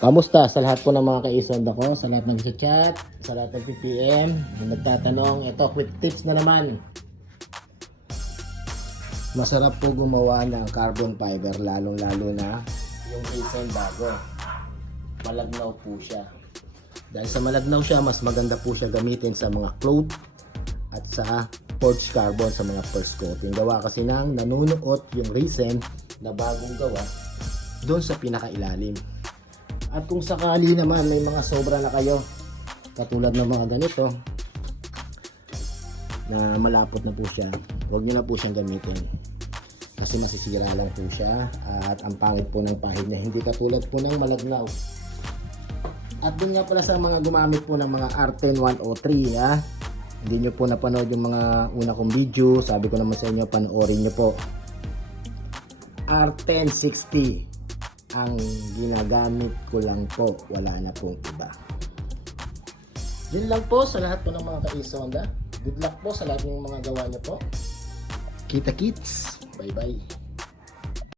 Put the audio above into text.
Kamusta sa lahat po ng mga kaisonda ko, sa lahat ng chat, sa lahat ng PPM, yung nagtatanong, ito quick tips na naman. Masarap po gumawa ng carbon fiber, lalong-lalo na yung resin bago. Malagnaw po siya. Dahil sa malagnaw siya, mas maganda po siya gamitin sa mga cloth at sa forged carbon sa mga first coating. Gawa kasi nang nanunuot yung resin na bagong gawa doon sa pinakailalim. At kung sakali naman may mga sobra na kayo, katulad ng mga ganito na malapot na po siya, huwag nyo na po siyang gamitin kasi masisira lang po siya at ang pangit po ng pahid niya, hindi katulad po ng malagnaw. At dun nga pala sa mga gumamit po ng mga R10103, ha? Hindi nyo po napanood yung mga una kong video, sabi ko naman sa inyo, panoorin nyo po. R1060 ang ginagamit ko lang po, wala na pong iba. Yun lang po sa lahat po ng mga kaisonda. Good luck po sa lahat ng mga gawa nyo po. Kita kits, bye bye.